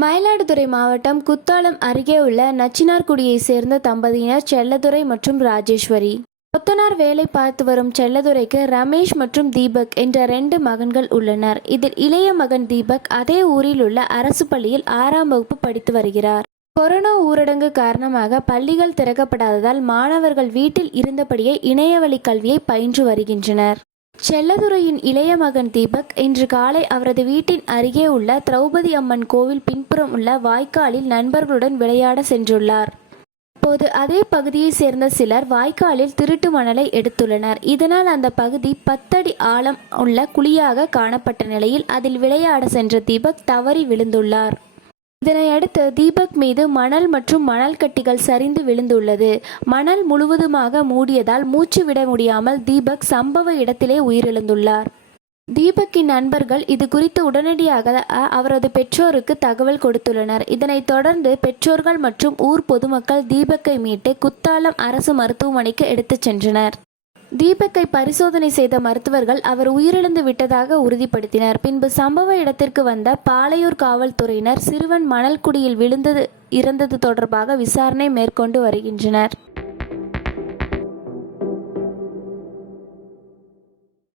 மயிலாடுதுறை மாவட்டம் குத்தாலம் அருகே உள்ள நச்சினார்குடியை சேர்ந்த தம்பதியினர் செல்லதுரை மற்றும் ராஜேஸ்வரி. கொத்தனார் வேலை பார்த்து வரும் செல்லதுரைக்கு ரமேஷ் மற்றும் தீபக் என்ற 2 மகன்கள் உள்ளனர். இதில் இளைய மகன் தீபக் அதே ஊரில் உள்ள அரசு பள்ளியில் 6ஆம் வகுப்பு படித்து வருகிறார். கொரோனா ஊரடங்கு காரணமாக பள்ளிகள் திறக்கப்படாததால் மாணவர்கள் வீட்டில் இருந்தபடியே இணையவழி கல்வியை பயின்று வருகின்றனர். செல்லதுரையின் இளைய மகன் தீபக் இன்று காலை அவரது வீட்டின் அருகே உள்ள திரௌபதி அம்மன் கோவில் பின்புறம் உள்ள வாய்க்காலில் நண்பர்களுடன் விளையாட சென்றுள்ளார். அப்போது அதே பகுதியை சேர்ந்த சிலர் வாய்க்காலில் திருட்டு மணலை எடுத்துள்ளனர். இதனால் அந்த பகுதி 10 அடி ஆழம் உள்ள குழியாக காணப்பட்ட நிலையில் அதில் விளையாட சென்ற தீபக் தவறி விழுந்துள்ளார். இதனையடுத்து தீபக் மீது மணல் மற்றும் மணல் கட்டிகள் சரிந்து விழுந்துள்ளது. மணல் முழுவதுமாக மூடியதால் மூச்சு விட முடியாமல் தீபக் சம்பவ இடத்திலே உயிரிழந்துள்ளார். தீபக்கின் நண்பர்கள் இது குறித்து உடனடியாக அவரது பெற்றோருக்கு தகவல் கொடுத்துள்ளனர். இதனைத் தொடர்ந்து பெற்றோர்கள் மற்றும் ஊர் பொதுமக்கள் தீபக்கை மீட்டு குத்தாலம் அரசு மருத்துவமனைக்கு எடுத்துச் சென்றனர். தீபக்கை பரிசோதனை செய்த மருத்துவர்கள் அவர் உயிரிழந்து விட்டதாக உறுதிப்படுத்தினர். பின்பு சம்பவ இடத்திற்கு வந்த பாளையூர் காவல்துறையினர் சிறுவன் மணல் குடியில் விழுந்து இறந்தது தொடர்பாக விசாரணை மேற்கொண்டு வருகின்றனர்.